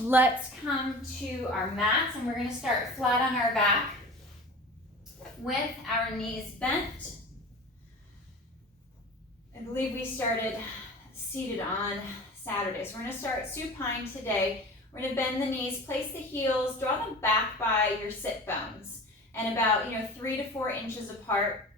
Let's come to our mats, and we're going to start flat on our back with our knees bent. I believe we started seated on Saturday. So we're going to start supine today. We're going to bend the knees, place the heels, draw them back by your sit bones, and about 3 to 4 inches apart.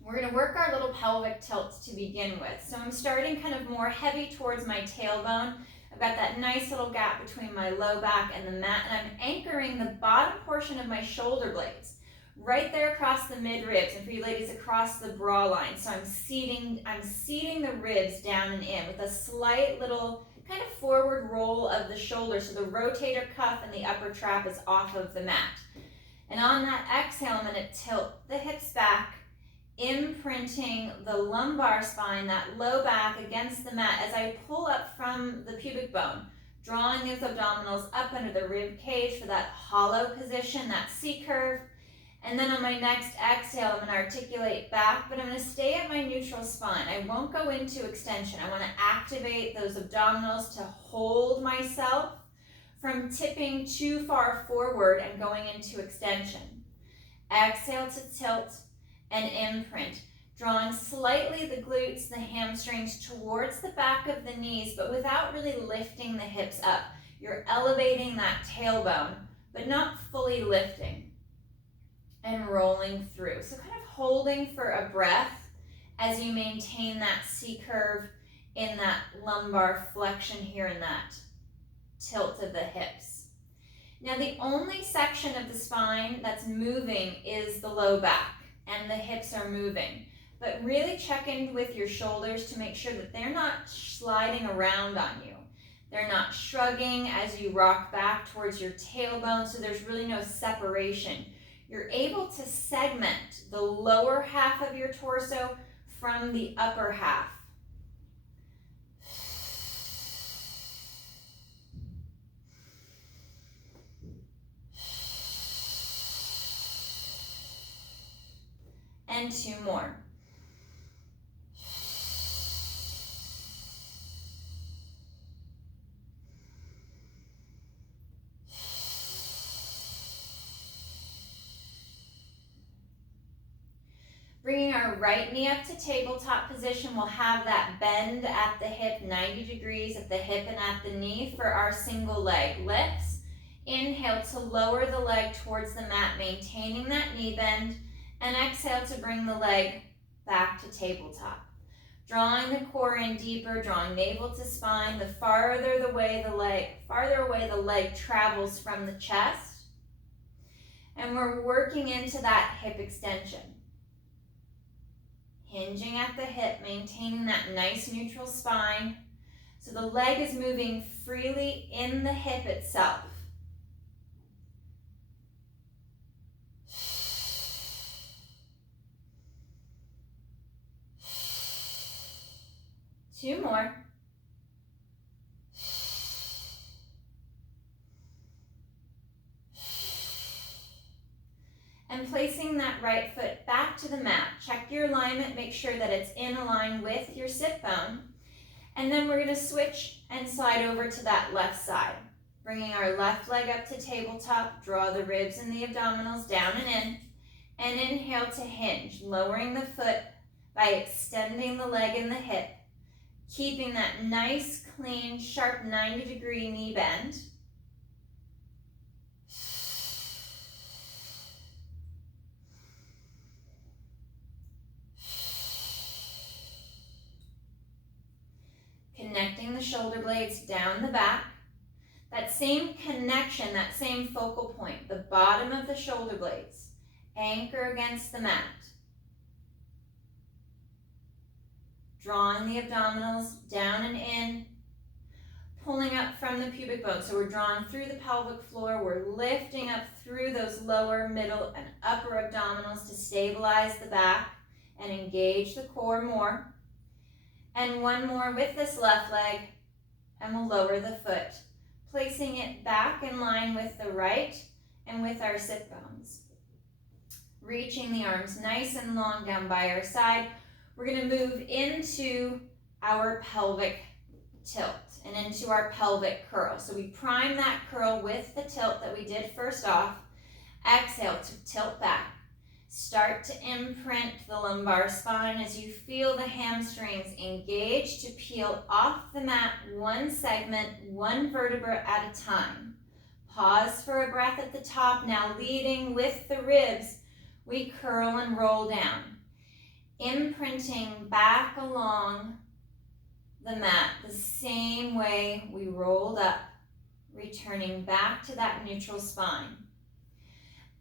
We're going to work our little pelvic tilts to begin with. So I'm starting kind of more heavy towards my tailbone. I've got that nice little gap between my low back and the mat, and I'm anchoring the bottom portion of my shoulder blades right there across the mid ribs, and for you ladies, across the bra line. So I'm seating the ribs down and in with a slight little kind of forward roll of the shoulder, so the rotator cuff and the upper trap is off of the mat. And on that exhale, I'm going to tilt the hips back, imprinting the lumbar spine, that low back against the mat as I pull up from the pubic bone, drawing those abdominals up under the rib cage for that hollow position, that C curve. And then on my next exhale, I'm going to articulate back, but I'm going to stay at my neutral spine. I won't go into extension. I want to activate those abdominals to hold myself from tipping too far forward and going into extension. Exhale to tilt and imprint, drawing slightly the glutes, the hamstrings towards the back of the knees, but without really lifting the hips up. You're elevating that tailbone, but not fully lifting. And rolling through. So kind of holding for a breath as you maintain that C curve in that lumbar flexion here in that tilt of the hips. Now the only section of the spine that's moving is the low back, and the hips are moving. But really check in with your shoulders to make sure that they're not sliding around on you. They're not shrugging as you rock back towards your tailbone, so there's really no separation. You're able to segment the lower half of your torso from the upper half. And 2 more. Bringing our right knee up to tabletop position, we'll have that bend at the hip, 90 degrees at the hip and at the knee for our single leg lifts. Inhale to lower the leg towards the mat, maintaining that knee bend, and exhale to bring the leg back to tabletop. Drawing the core in deeper, drawing navel to spine. The farther away the leg travels from the chest, and we're working into that hip extension. Hinging at the hip, maintaining that nice neutral spine. So the leg is moving freely in the hip itself. Two more. And placing that right foot back to the mat. Check your alignment, make sure that it's in line with your sit bone. And then we're going to switch and slide over to that left side. Bringing our left leg up to tabletop, draw the ribs and the abdominals down and in. And inhale to hinge, lowering the foot by extending the leg and the hip. Keeping that nice, clean, sharp 90-degree knee bend. Connecting the shoulder blades down the back. That same connection, that same focal point, the bottom of the shoulder blades. Anchor against the mat. Drawing the abdominals down and in. Pulling up from the pubic bone. So we're drawing through the pelvic floor. We're lifting up through those lower, middle, and upper abdominals to stabilize the back and engage the core more. And one more with this left leg, and we'll lower the foot, placing it back in line with the right and with our sit bones. Reaching the arms nice and long down by our side. We're going to move into our pelvic tilt and into our pelvic curl. So we prime that curl with the tilt that we did first off. Exhale to tilt back. Start to imprint the lumbar spine as you feel the hamstrings engage to peel off the mat one segment, one vertebra at a time. Pause for a breath at the top. Now leading with the ribs, we curl and roll down, imprinting back along the mat the same way we rolled up, returning back to that neutral spine.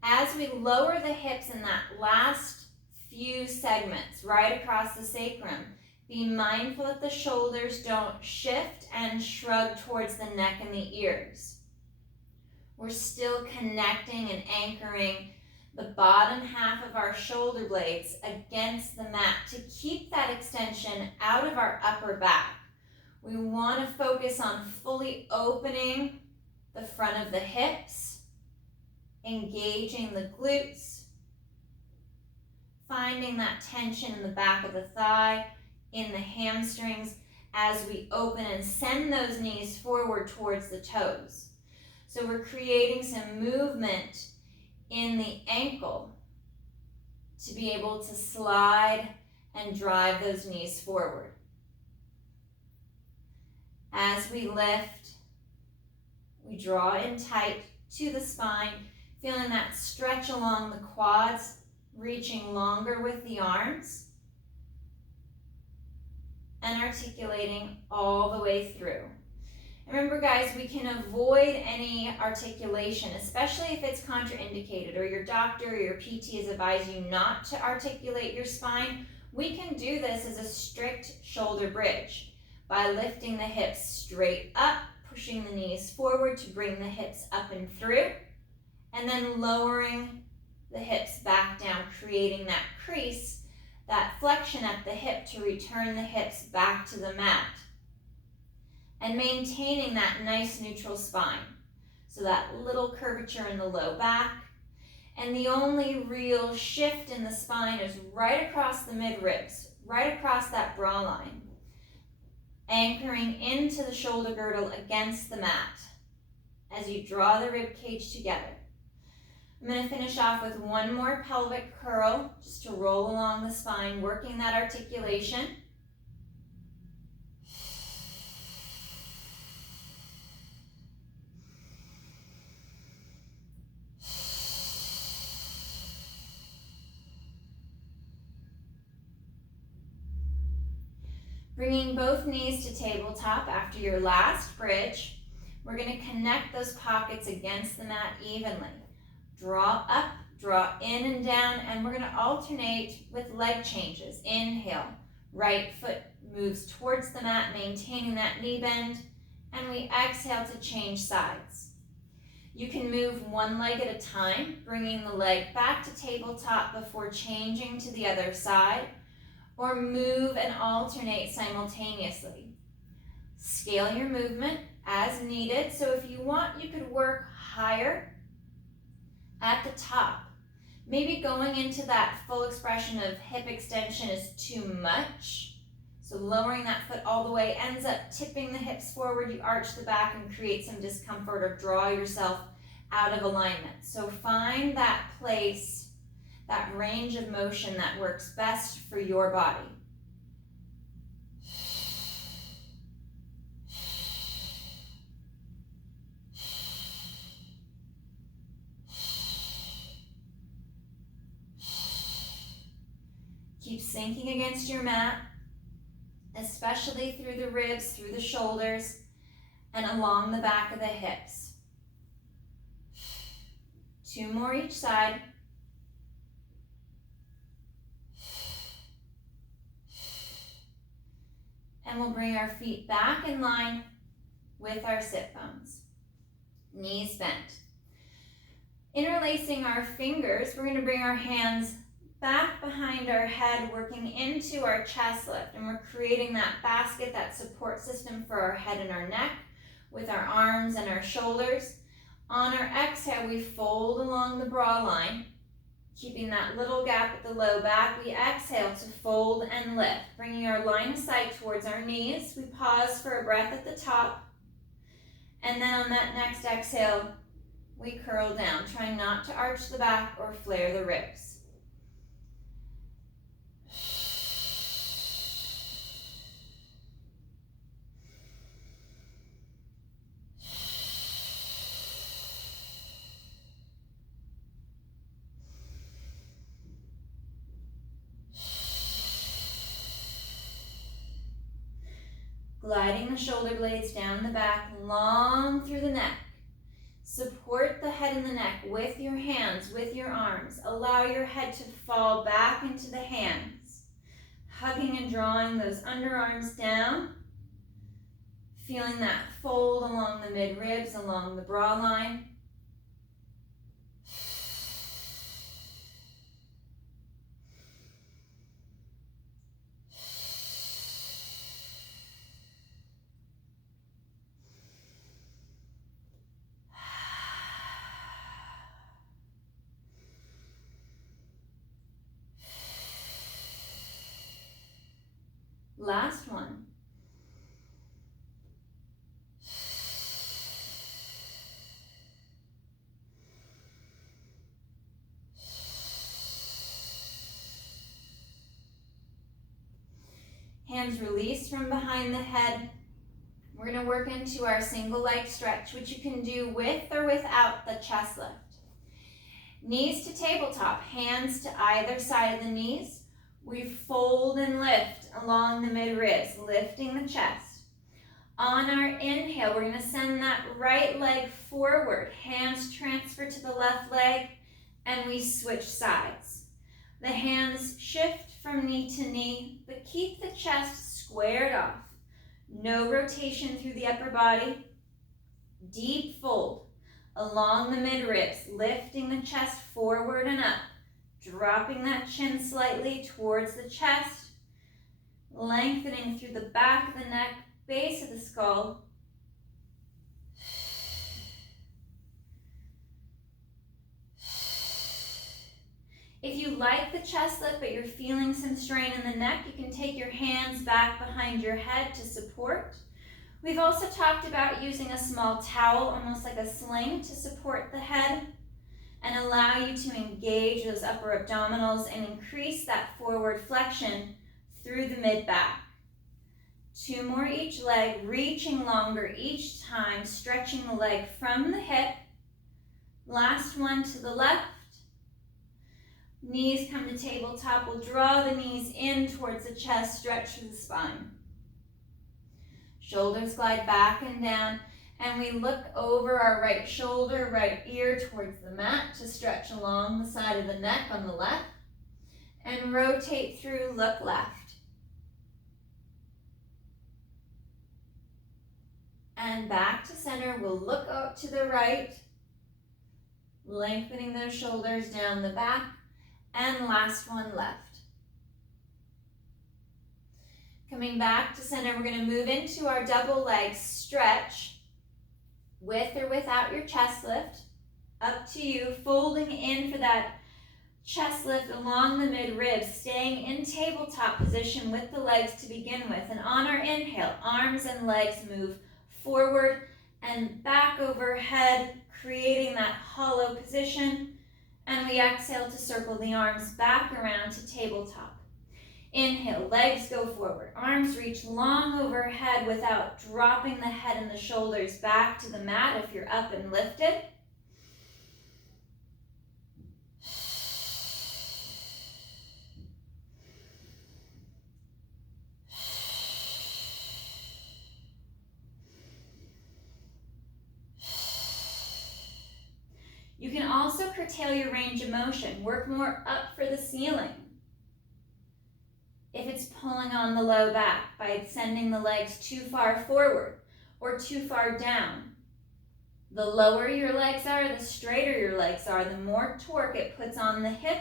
As we lower the hips in that last few segments right across the sacrum, be mindful that the shoulders don't shift and shrug towards the neck and the ears. We're still connecting and anchoring the bottom half of our shoulder blades against the mat to keep that extension out of our upper back. We want to focus on fully opening the front of the hips, engaging the glutes, finding that tension in the back of the thigh, in the hamstrings as we open and send those knees forward towards the toes. So we're creating some movement in the ankle to be able to slide and drive those knees forward. As we lift, we draw in tight to the spine, feeling that stretch along the quads, reaching longer with the arms, and articulating all the way through. Remember guys, we can avoid any articulation, especially if it's contraindicated or your doctor or your PT has advised you not to articulate your spine. We can do this as a strict shoulder bridge by lifting the hips straight up, pushing the knees forward to bring the hips up and through, and then lowering the hips back down, creating that crease, that flexion at the hip to return the hips back to the mat. And maintaining that nice neutral spine. So that little curvature in the low back. And the only real shift in the spine is right across the mid-ribs, right across that bra line. Anchoring into the shoulder girdle against the mat as you draw the rib cage together. I'm going to finish off with one more pelvic curl just to roll along the spine, working that articulation. Bringing both knees to tabletop after your last bridge, we're going to connect those pockets against the mat evenly. Draw up, draw in and down, and we're going to alternate with leg changes. Inhale, right foot moves towards the mat, maintaining that knee bend, and we exhale to change sides. You can move one leg at a time, bringing the leg back to tabletop before changing to the other side, or move and alternate simultaneously. Scale your movement as needed. So if you want, you could work higher at the top. Maybe going into that full expression of hip extension is too much. So lowering that foot all the way ends up tipping the hips forward. You arch the back and create some discomfort or draw yourself out of alignment. So find that place, that range of motion that works best for your body. Keep sinking against your mat, especially through the ribs, through the shoulders, and along the back of the hips. 2 more each side. And we'll bring our feet back in line with our sit bones. Knees bent. Interlacing our fingers, we're going to bring our hands back behind our head, working into our chest lift. And we're creating that basket, that support system for our head and our neck with our arms and our shoulders. On our exhale, we fold along the bra line, Keeping that little gap at the low back, we exhale to fold and lift, bringing our line of sight towards our knees. We pause for a breath at the top, and then on that next exhale, we curl down, trying not to arch the back or flare the ribs. Gliding the shoulder blades down the back, long through the neck. Support the head and the neck with your hands, with your arms. Allow your head to fall back into the hands. Hugging and drawing those underarms down. Feeling that fold along the mid-ribs, along the bra line. Last one. Hands released from behind the head. We're going to work into our single leg stretch, which you can do with or without the chest lift. Knees to tabletop, hands to either side of the knees. We fold and lift along the mid-ribs, lifting the chest. On our inhale, we're going to send that right leg forward. Hands transfer to the left leg, and we switch sides. The hands shift from knee to knee, but keep the chest squared off. No rotation through the upper body. Deep fold along the mid-ribs, lifting the chest forward and up. Dropping that chin slightly towards the chest, lengthening through the back of the neck, base of the skull. If you like the chest lift but you're feeling some strain in the neck, you can take your hands back behind your head to support. We've also talked about using a small towel, almost like a sling, to support the head and allow you to engage those upper abdominals and increase that forward flexion through the mid-back. 2 more each leg, reaching longer each time, stretching the leg from the hip. Last one to the left. Knees come to tabletop. We'll draw the knees in towards the chest, stretch through the spine. Shoulders glide back and down. And we look over our right shoulder, right ear towards the mat to stretch along the side of the neck on the left. And rotate through, look left. And back to center, we'll look out to the right, lengthening those shoulders down the back. And last one left. Coming back to center, we're going to move into our double leg stretch. With or without your chest lift, up to you, folding in for that chest lift along the mid-ribs, staying in tabletop position with the legs to begin with. And on our inhale, arms and legs move forward and back overhead, creating that hollow position. And we exhale to circle the arms back around to tabletop. Inhale, legs go forward. Arms reach long overhead without dropping the head and the shoulders back to the mat if you're up and lifted. You can also curtail your range of motion. Work more up for the ceiling. If it's pulling on the low back by sending the legs too far forward or too far down. The lower your legs are, the straighter your legs are, the more torque it puts on the hip,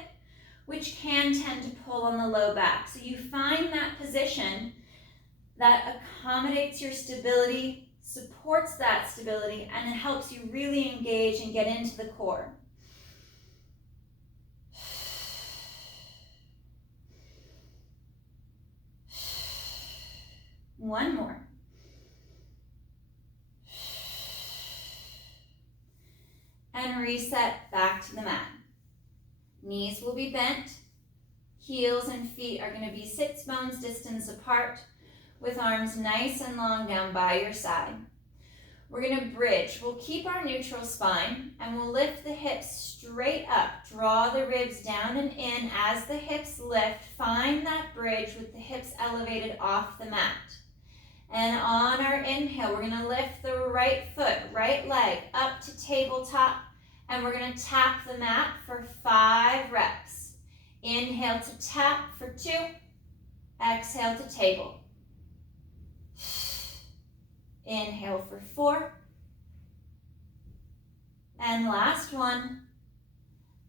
which can tend to pull on the low back. So you find that position that accommodates your stability, supports that stability, and it helps you really engage and get into the core. One more. And reset back to the mat. Knees will be bent. Heels and feet are going to be sits bones distance apart with arms nice and long down by your side. We're going to bridge. We'll keep our neutral spine and we'll lift the hips straight up. Draw the ribs down and in as the hips lift. Find that bridge with the hips elevated off the mat. And on our inhale, we're going to lift the right foot, right leg up to tabletop. And we're going to tap the mat for 5 reps. Inhale to tap for 2. Exhale to table. Inhale for 4. And last one.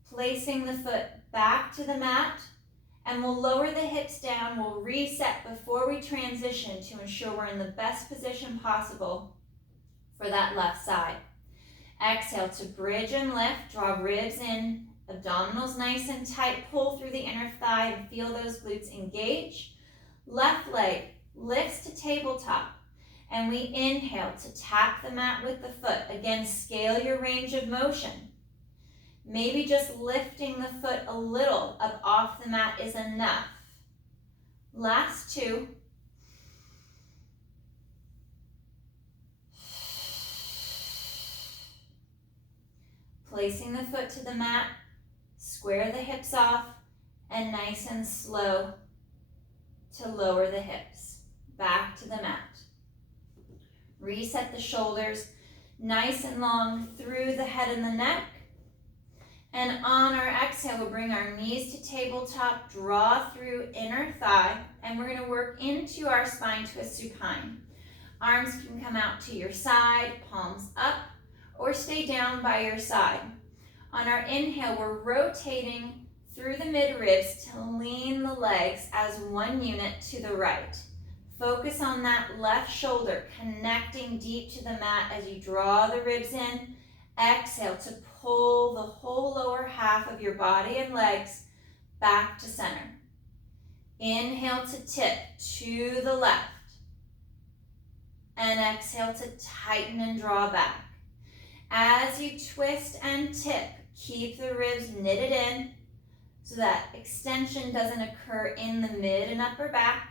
Placing the foot back to the mat. And we'll lower the hips down. We'll reset before we transition to ensure we're in the best position possible for that left side. Exhale to bridge and lift. Draw ribs in. Abdominals nice and tight. Pull through the inner thigh and feel those glutes engage. Left leg lifts to tabletop. And we inhale to tap the mat with the foot. Again, scale your range of motion. Maybe just lifting the foot a little up off the mat is enough. Last 2. Placing the foot to the mat, square the hips off, and nice and slow to lower the hips. Back to the mat. Reset the shoulders, nice and long through the head and the neck. And on our exhale, we'll bring our knees to tabletop, draw through inner thigh, and we're going to work into our spine twist supine. Arms can come out to your side, palms up, or stay down by your side. On our inhale, we're rotating through the mid-ribs to lean the legs as one unit to the right. Focus on that left shoulder, connecting deep to the mat as you draw the ribs in. Exhale to pull the whole lower half of your body and legs back to center. Inhale to tip to the left. And exhale to tighten and draw back. As you twist and tip, keep the ribs knitted in so that extension doesn't occur in the mid and upper back.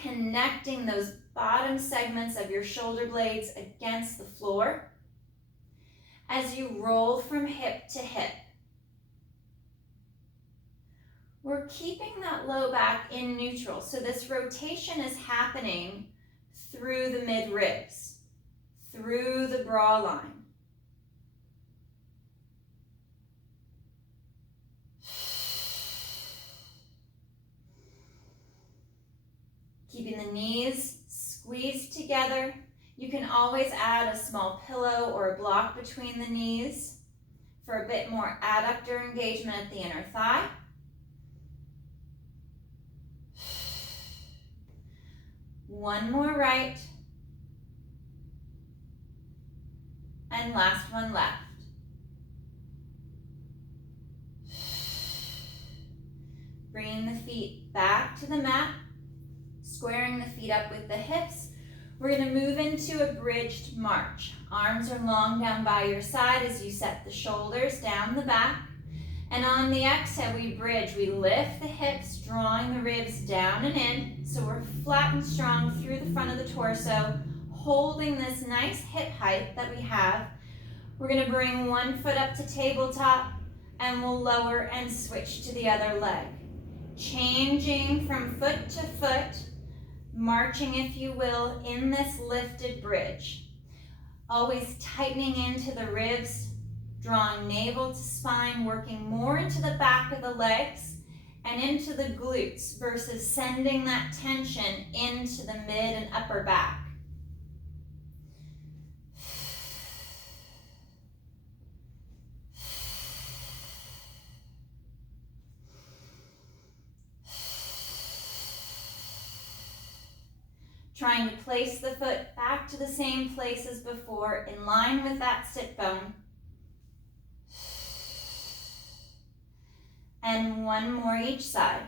Connecting those bottom segments of your shoulder blades against the floor as you roll from hip to hip. We're keeping that low back in neutral, so this rotation is happening through the mid ribs, through the bra line. Keeping the knees squeezed together. You can always add a small pillow or a block between the knees for a bit more adductor engagement at the inner thigh. One more right. And last one left. Bringing the feet back to the mat, squaring the feet up with the hips. We're going to move into a bridged march. Arms are long down by your side as you set the shoulders down the back. And on the exhale, we bridge. We lift the hips, drawing the ribs down and in. So we're flat and strong through the front of the torso, holding this nice hip height that we have. We're going to bring one foot up to tabletop, and we'll lower and switch to the other leg. Changing from foot to foot, marching, if you will, in this lifted bridge. Always tightening into the ribs, drawing navel to spine, working more into the back of the legs and into the glutes versus sending that tension into the mid and upper back. Trying to place the foot back to the same place as before, in line with that sit bone. And one more each side.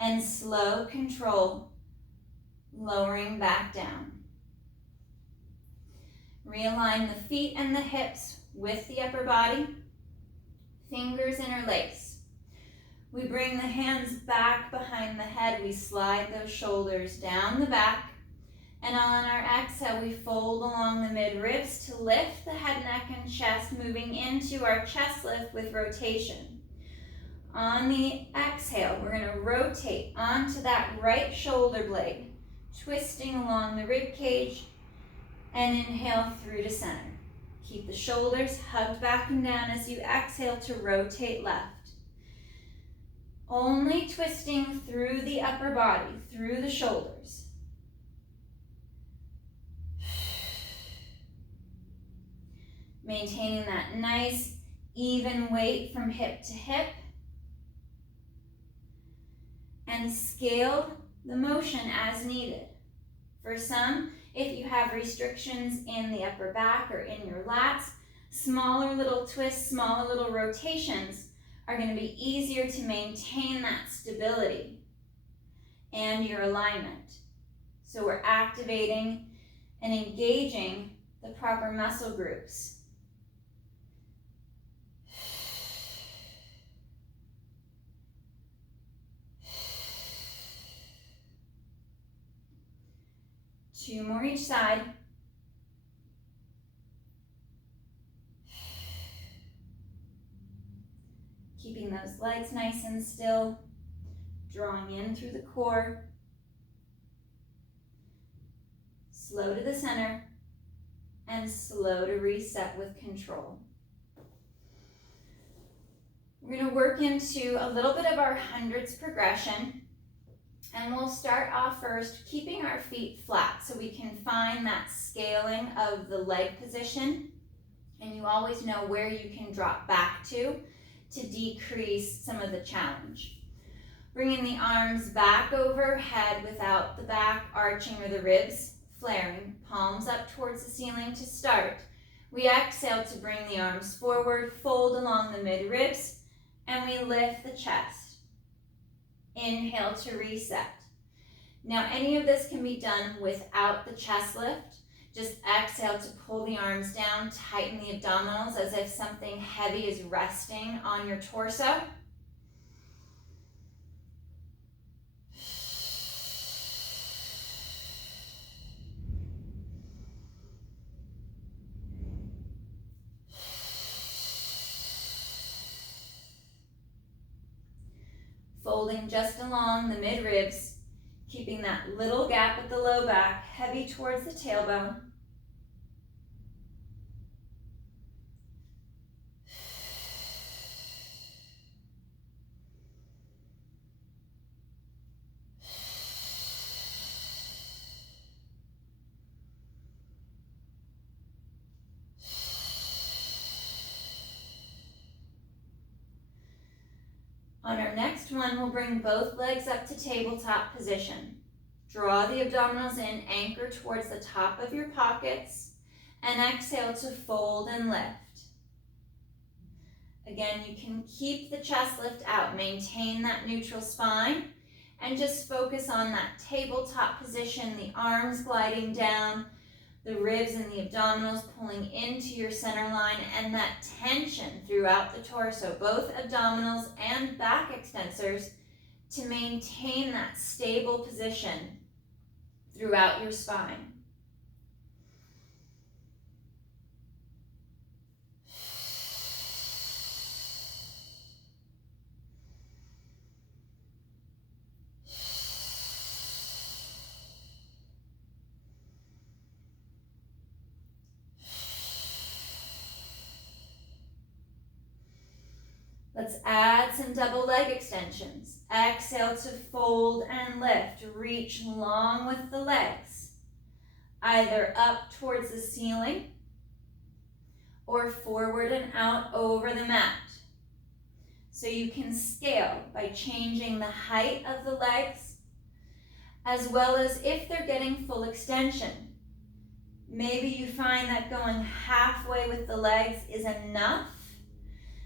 and slow control, lowering back down. Realign the feet and the hips with the upper body. Fingers interlace. We bring the hands back behind the head. We slide those shoulders down the back. And on our exhale, we fold along the mid-ribs to lift the head, neck, and chest, moving into our chest lift with rotation. On the exhale, we're going to rotate onto that right shoulder blade, twisting along the rib cage, and inhale through to center. Keep the shoulders hugged back and down as you exhale to rotate left. Only twisting through the upper body, through the shoulders. Maintaining that nice, even weight from hip to hip. And scale the motion as needed. For some, if you have restrictions in the upper back or in your lats, smaller little twists, smaller little rotations are going to be easier to maintain that stability and your alignment. So we're activating and engaging the proper muscle groups. Two more each side. Keeping those legs nice and still, drawing in through the core. Slow to the center, and slow to reset with control. We're going to work into a little bit of our hundreds progression. And we'll start off first keeping our feet flat so we can find that scaling of the leg position. And you always know where you can drop back to decrease some of the challenge. Bringing the arms back overhead without the back arching or the ribs flaring. Palms up towards the ceiling to start. We exhale to bring the arms forward, fold along the mid-ribs, and we lift the chest. Inhale to reset. Now any of this can be done without the chest lift. Just exhale to pull the arms down, tighten the abdominals as if something heavy is resting on your torso. Folding just along the mid-ribs, keeping that little gap at the low back, heavy towards the tailbone. On our next one, we'll bring both legs up to tabletop position. Draw the abdominals in, anchor towards the top of your pockets, and exhale to fold and lift. Again, you can keep the chest lift out, maintain that neutral spine, and just focus on that tabletop position, the arms gliding down, the ribs and the abdominals pulling into your center line, and that tension throughout the torso, both abdominals and back extensors, to maintain that stable position throughout your spine. Let's add some double leg extensions. Exhale to fold and lift. Reach long with the legs, either up towards the ceiling or forward and out over the mat. So you can scale by changing the height of the legs, as well as if they're getting full extension. Maybe you find that going halfway with the legs is enough.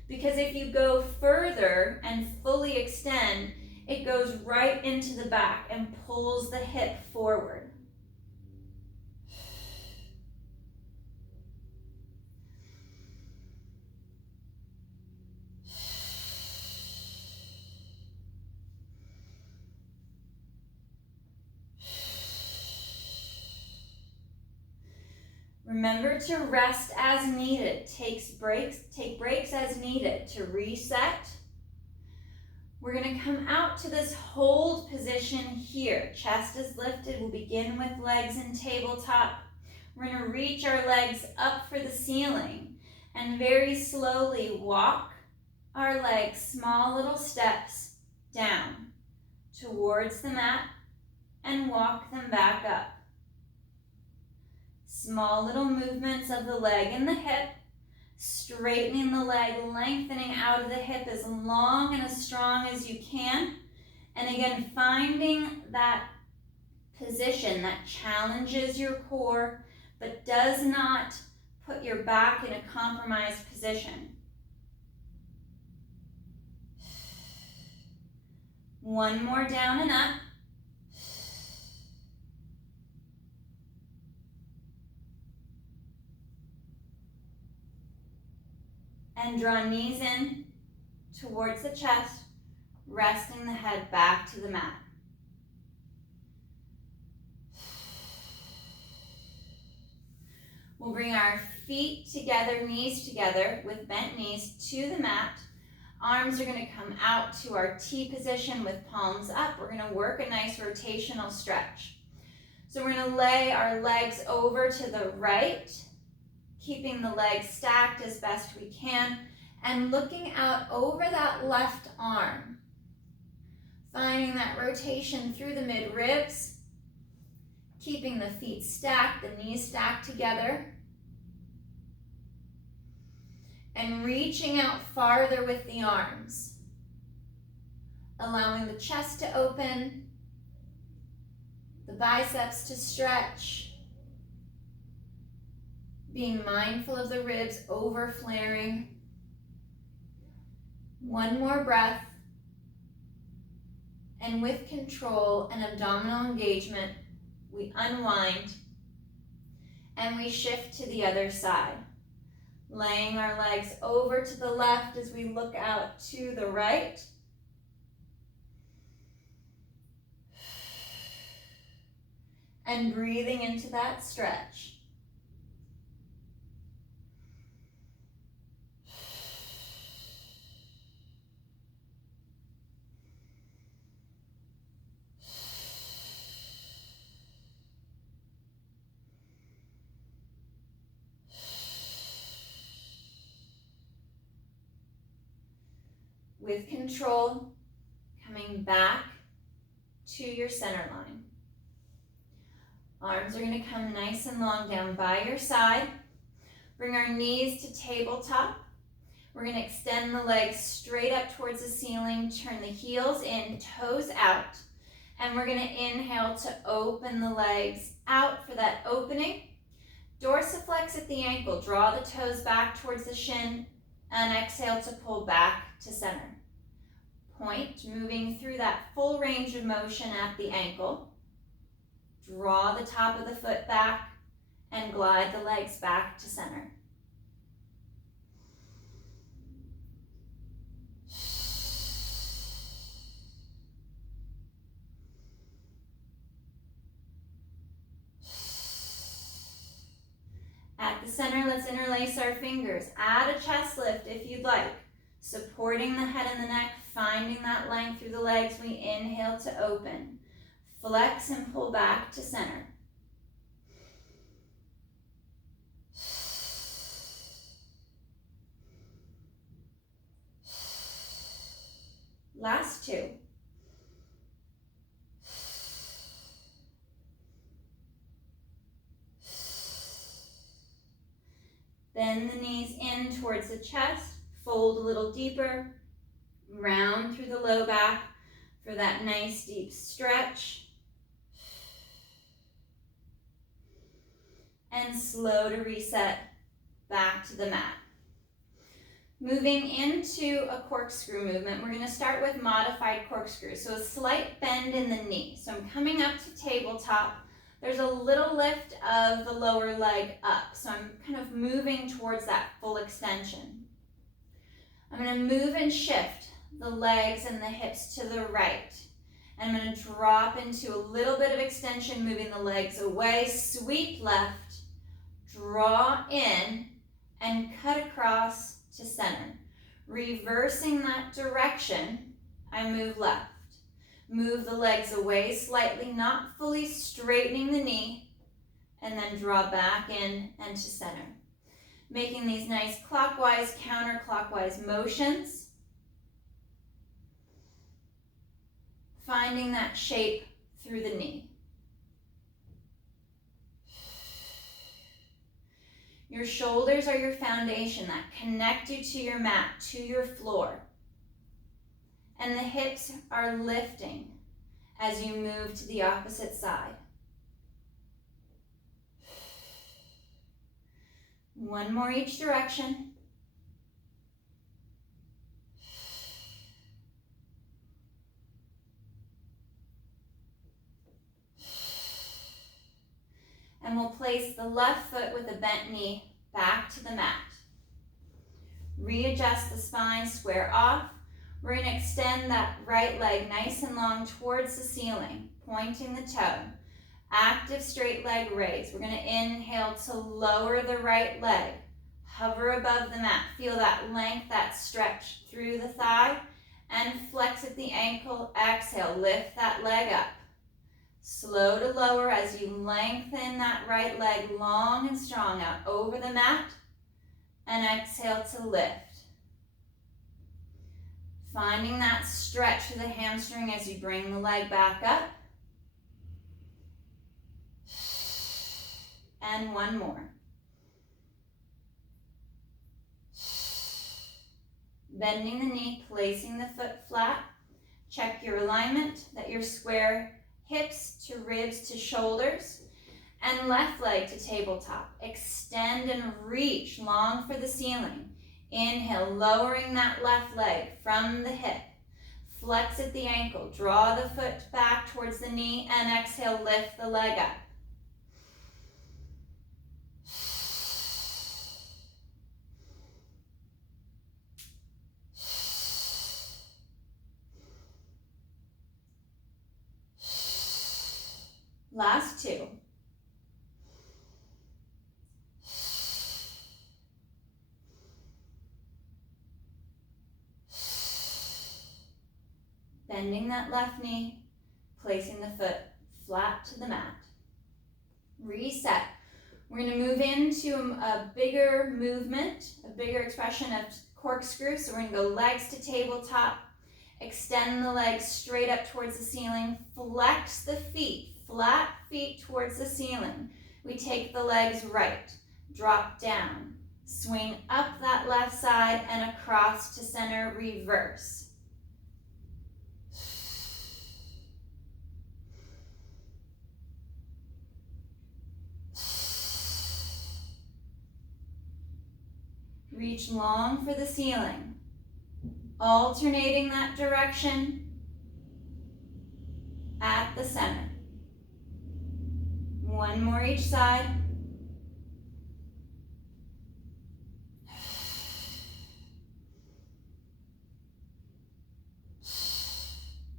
Because if you go further and fully extend, it goes right into the back and pulls the hip forward. Remember to rest as needed. Take breaks as needed to reset. We're going to come out to this hold position here. Chest is lifted. We'll begin with legs in tabletop. We're going to reach our legs up for the ceiling and very slowly walk our legs, small little steps down towards the mat and walk them back up. Small little movements of the leg and the hip, straightening the leg, lengthening out of the hip as long and as strong as you can. And again, finding that position that challenges your core, but does not put your back in a compromised position. One more down and up. And draw knees in towards the chest, resting the head back to the mat. We'll bring our feet together, knees together with bent knees to the mat. Arms are going to come out to our T position with palms up. We're going to work a nice rotational stretch. So we're going to lay our legs over to the right, keeping the legs stacked as best we can, and looking out over that left arm. Finding that rotation through the mid-ribs, keeping the feet stacked, the knees stacked together, and reaching out farther with the arms, allowing the chest to open, the biceps to stretch, being mindful of the ribs over flaring. One more breath, and with control and abdominal engagement, we unwind and we shift to the other side. Laying our legs over to the left as we look out to the right. And breathing into that stretch. With control, coming back to your center line. Arms are going to come nice and long down by your side. Bring our knees to tabletop. We're going to extend the legs straight up towards the ceiling, turn the heels in, toes out, and we're going to inhale to open the legs out for that opening. Dorsiflex at the ankle, draw the toes back towards the shin, and exhale to pull back to center. Point, moving through that full range of motion at the ankle. Draw the top of the foot back and glide the legs back to center. At the center, let's interlace our fingers. Add a chest lift if you'd like. Supporting the head and the neck, finding that length through the legs. We inhale to open. Flex and pull back to center. Last two. Bend the knees in towards the chest. Fold a little deeper, round through the low back for that nice deep stretch. And slow to reset back to the mat. Moving into a corkscrew movement, we're going to start with modified corkscrew. So a slight bend in the knee. So I'm coming up to tabletop. There's a little lift of the lower leg up. So I'm kind of moving towards that full extension. I'm going to move and shift the legs and the hips to the right. And I'm going to drop into a little bit of extension, moving the legs away, sweep left, draw in, and cut across to center. Reversing that direction, I move left. Move the legs away slightly, not fully straightening the knee, and then draw back in and to center. Making these nice clockwise, counterclockwise motions. Finding that shape through the knee. Your shoulders are your foundation that connect you to your mat, to your floor. And the hips are lifting as you move to the opposite side. One more each direction. And we'll place the left foot with a bent knee back to the mat. Readjust the spine, square off. We're going to extend that right leg nice and long towards the ceiling, pointing the toe. Active straight leg raise. We're going to inhale to lower the right leg. Hover above the mat. Feel that length, that stretch through the thigh. And flex at the ankle. Exhale, lift that leg up. Slow to lower as you lengthen that right leg long and strong out over the mat. And exhale to lift. Finding that stretch through the hamstring as you bring the leg back up. And one more. Bending the knee, placing the foot flat. Check your alignment, that you're square hips to ribs to shoulders. And left leg to tabletop. Extend and reach long for the ceiling. Inhale, lowering that left leg from the hip. Flex at the ankle. Draw the foot back towards the knee. And exhale, lift the leg up. Last two. Bending that left knee, placing the foot flat to the mat. Reset. We're going to move into a bigger movement, a bigger expression of corkscrew. So we're going to go legs to tabletop, extend the legs straight up towards the ceiling, flex the feet, flat feet towards the ceiling. We take the legs right, drop down, swing up that left side and across to center, reverse. Reach long for the ceiling, alternating that direction at the center. One more each side.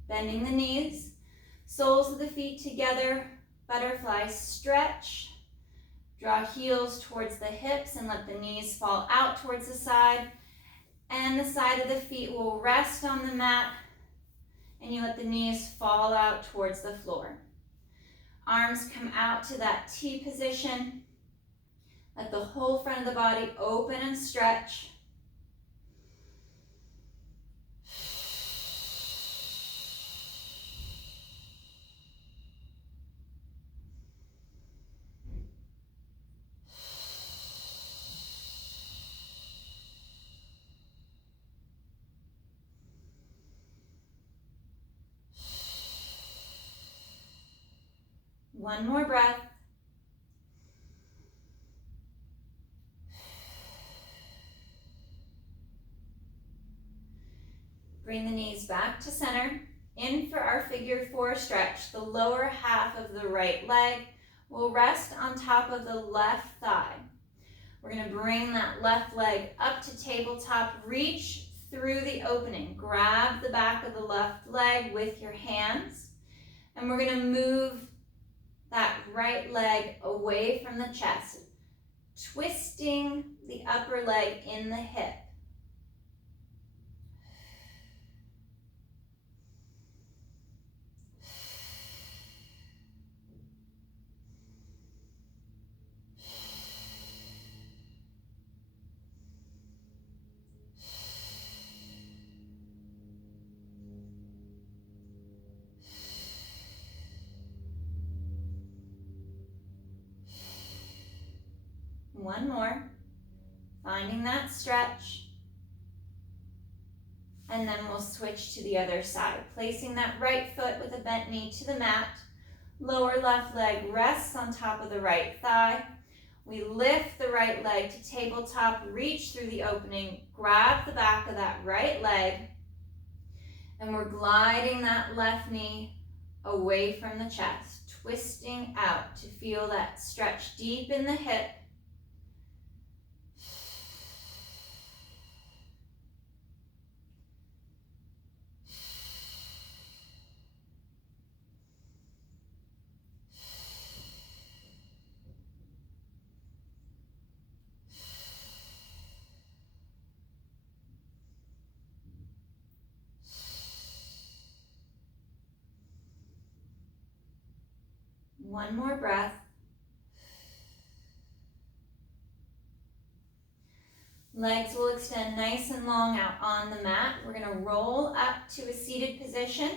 Bending the knees, soles of the feet together, butterfly stretch. Draw heels towards the hips and let the knees fall out towards the side. And the side of the feet will rest on the mat and you let the knees fall out towards the floor. Arms come out to that T position. Let the whole front of the body open and stretch. One more breath. back to center. In for our figure 4 stretch. The lower half of the right leg will rest on top of the left thigh. We're going to bring that left leg up to tabletop. Reach through the opening. Grab the back of the left leg with your hands. And we're going to move that right leg away from the chest, twisting the upper leg in the hip. One more, finding that stretch, and then we'll switch to the other side, placing that right foot with a bent knee to the mat. Lower left leg rests on top of the right thigh. We lift the right leg to tabletop, reach through the opening, grab the back of that right leg, and we're gliding that left knee away from the chest, twisting out to feel that stretch deep in the hip. One more breath. Legs will extend nice and long out on the mat. We're going to roll up to a seated position,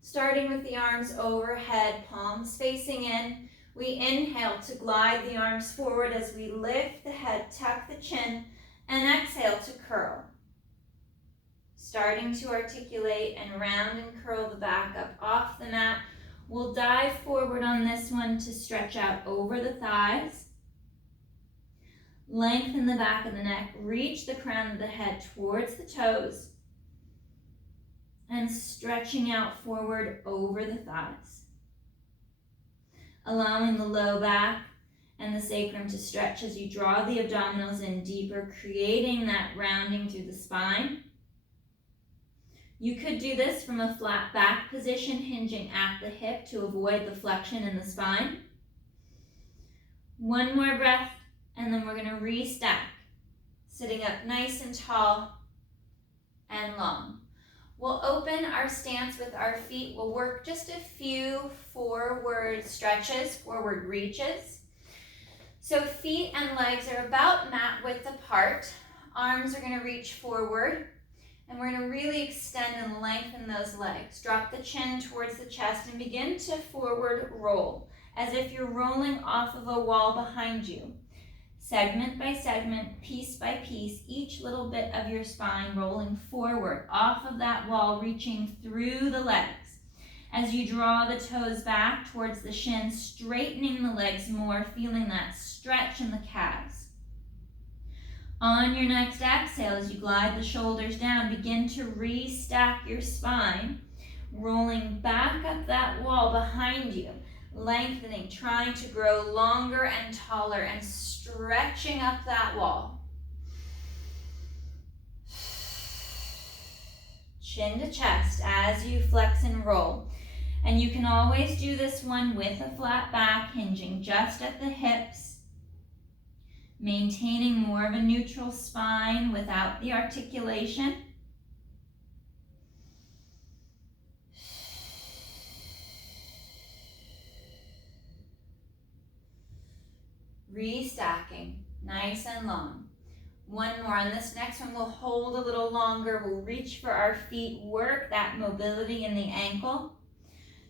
starting with the arms overhead, palms facing in. We inhale to glide the arms forward as we lift the head, tuck the chin, and exhale to curl. Starting to articulate and round and curl the back up off the mat. We'll dive forward on this one to stretch out over the thighs. Lengthen the back of the neck, reach the crown of the head towards the toes, and stretching out forward over the thighs. Allowing the low back and the sacrum to stretch as you draw the abdominals in deeper, creating that rounding through the spine. You could do this from a flat back position, hinging at the hip to avoid the flexion in the spine. One more breath, and then we're going to restack, sitting up nice and tall and long. We'll open our stance with our feet. We'll work just a few forward stretches, forward reaches. So feet and legs are about mat width apart. Arms are going to reach forward. And we're going to really extend and lengthen those legs. Drop the chin towards the chest and begin to forward roll, as if you're rolling off of a wall behind you. Segment by segment, piece by piece, each little bit of your spine rolling forward off of that wall, reaching through the legs. As you draw the toes back towards the shin, straightening the legs more, feeling that stretch in the calves. On your next exhale, as you glide the shoulders down, begin to restack your spine, rolling back up that wall behind you, lengthening, trying to grow longer and taller and stretching up that wall. Chin to chest as you flex and roll. And you can always do this one with a flat back, hinging just at the hips. Maintaining more of a neutral spine without the articulation. Restacking, nice and long. One more. On this next one, we'll hold a little longer. We'll reach for our feet, work that mobility in the ankle.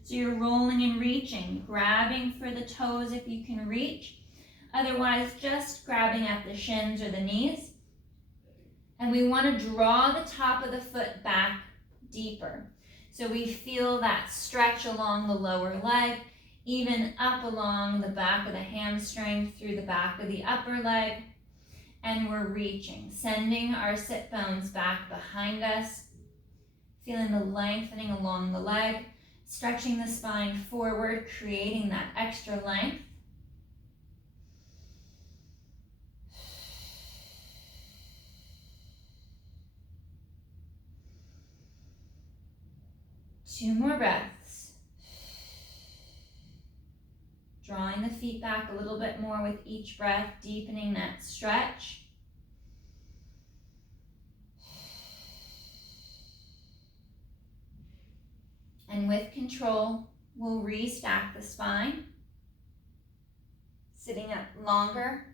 So you're rolling and reaching, grabbing for the toes if you can reach. Otherwise, just grabbing at the shins or the knees. And we want to draw the top of the foot back deeper. So we feel that stretch along the lower leg, even up along the back of the hamstring, through the back of the upper leg. And we're reaching, sending our sit bones back behind us, Feeling the lengthening along the leg, stretching the spine forward, creating that extra length. Two more breaths. Drawing the feet back a little bit more with each breath, deepening that stretch. And with control, we'll restack the spine, sitting up longer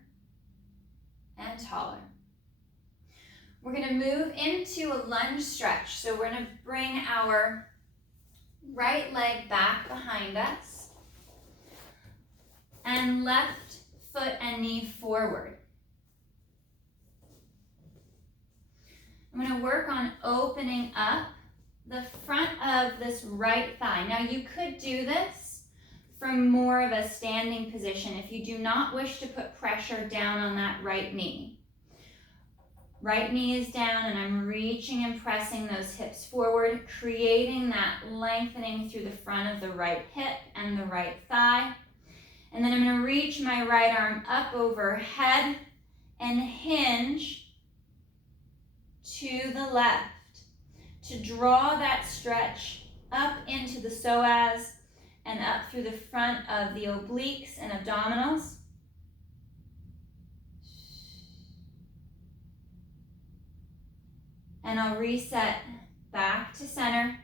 and taller. We're going to move into a lunge stretch. So we're going to bring our right leg back behind us and left foot and knee forward. I'm going to work on opening up the front of this right thigh. Now you could do this from more of a standing position if you do not wish to put pressure down on that right knee. Right knee is down and I'm reaching and pressing those hips forward, creating that lengthening through the front of the right hip and the right thigh. And then I'm going to reach my right arm up overhead and hinge to the left to draw that stretch up into the psoas and up through the front of the obliques and abdominals. And I'll reset back to center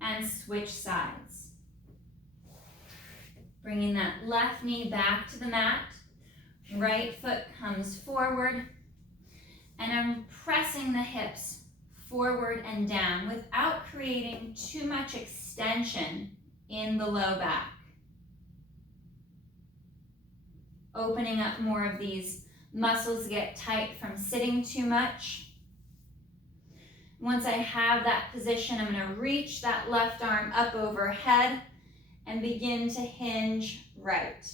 and switch sides. Bringing that left knee back to the mat, right foot comes forward, and I'm pressing the hips forward and down without creating too much extension in the low back. Opening up more of these muscles get tight from sitting too much. Once I have that position, I'm going to reach that left arm up overhead and begin to hinge right.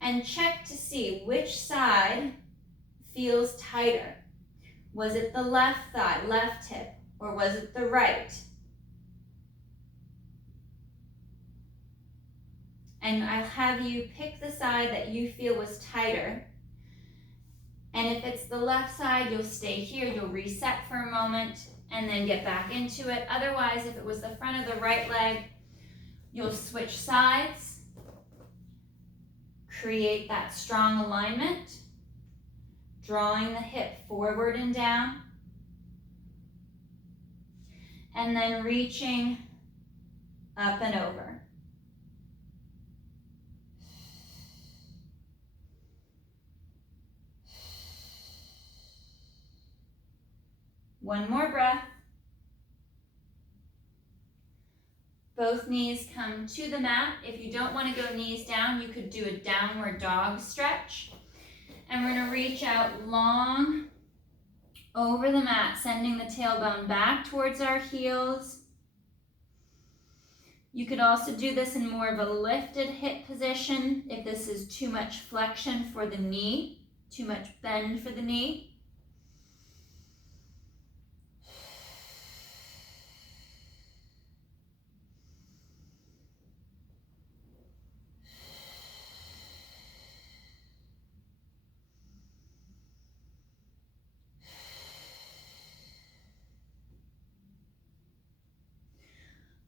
And check to see which side feels tighter. Was it the left thigh, left hip, or was it the right? And I'll have you pick the side that you feel was tighter. And if it's the left side, you'll stay here, you'll reset for a moment, and then get back into it. Otherwise, if it was the front of the right leg, you'll switch sides, create that strong alignment, drawing the hip forward and down, and then reaching up and over. One more breath. Both knees come to the mat. If you don't want to go knees down, you could do a downward dog stretch. And we're going to reach out long over the mat, sending the tailbone back towards our heels. You could also do this in more of a lifted hip position if this is too much flexion for the knee, too much bend for the knee.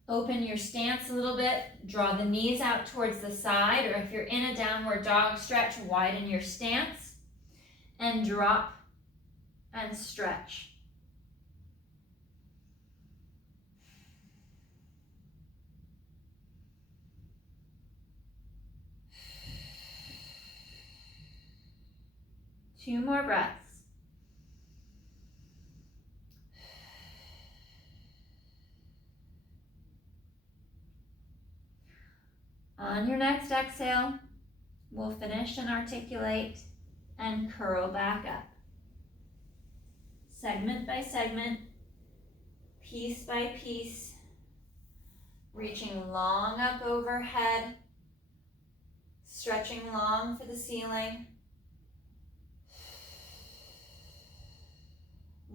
Open your stance a little bit, draw the knees out towards the side, or if you're in a downward dog stretch, widen your stance and drop and stretch. Two more breaths. On your next exhale, we'll finish and articulate and curl back up. Segment by segment, piece by piece, reaching long up overhead, stretching long for the ceiling.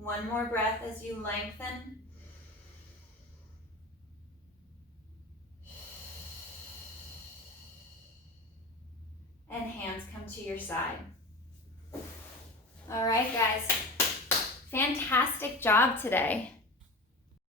One more breath as you lengthen. And hands come to your side. All right, guys. Fantastic job today.